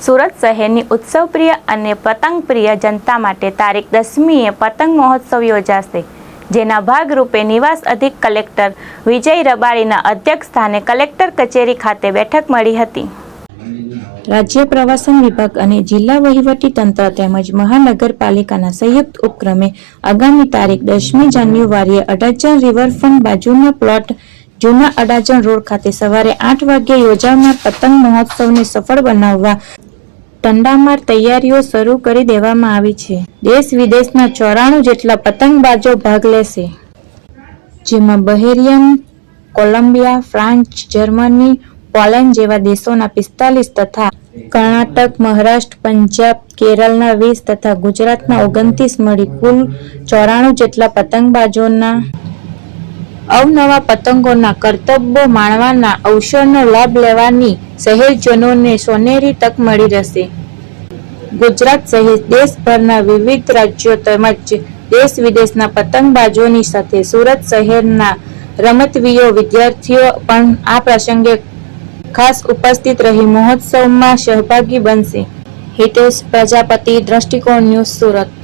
સુરત શહેરની ઉત્સવપ્રિય અને પતંગપ્રિય જનતા માટે તારીખ દસમીએ પતંગ મહોત્સવ યોજાશે, જેના ભાગરૂપે નિવાસ અધિક કલેક્ટર વિજય રબારીના અધ્યક્ષ સ્થાને કલેક્ટર કચેરી ખાતે બેઠક મળી હતી. રાજ્ય પ્રવાસન વિભાગ અને જિલ્લા વહીવટી તંત્ર તેમજ મહાનગરપાલિકાના સંયુક્ત ઉપક્રમે આગામી તારીખ દસમી જાન્યુઆરીએ અડાજણ રિવરફ્રન્ટ બાજુના પ્લોટ જૂના અડાજણ રોડ ખાતે સવારે આઠ વાગ્યે યોજાનાર પતંગ મહોત્સવને સફળ બનાવવા તંડામાર તૈયારીઓ શરૂ કરી દેવામાં આવી છે. દેશ વિદેશના ચોરાણું જેટલા પતંગબાજો ભાગ લેશે. જેમાં Bahrain, Colombia, France, Germany, Poland જેવા દેશોના પિસ્તાલીસ તથા કર્ણાટક, મહારાષ્ટ્ર, પંજાબ, કેરળના વીસ તથા ગુજરાતના ઓગણત્રીસ મળી કુલ ચોરાણું જેટલા પતંગબાજોના અવનવા પતંગોના કરતબો માણવાના અવસરનો લાભ લેવાની શહેરજનોને સોનેરી તક મળી રહેશે. ગુજરાત સહિત દેશભરના વિવિધ રાજ્યો તેમજ દેશ વિદેશના પતંગબાજોની સાથે સુરત શહેરના રમતવીઓ વિદ્યાર્થીઓ પણ આ પ્રસંગે ખાસ ઉપસ્થિત રહી મહોત્સવમાં સહભાગી બનશે. હિતેશ પ્રજાપતિ, દ્રષ્ટિકોણ ન્યૂઝ સુરત.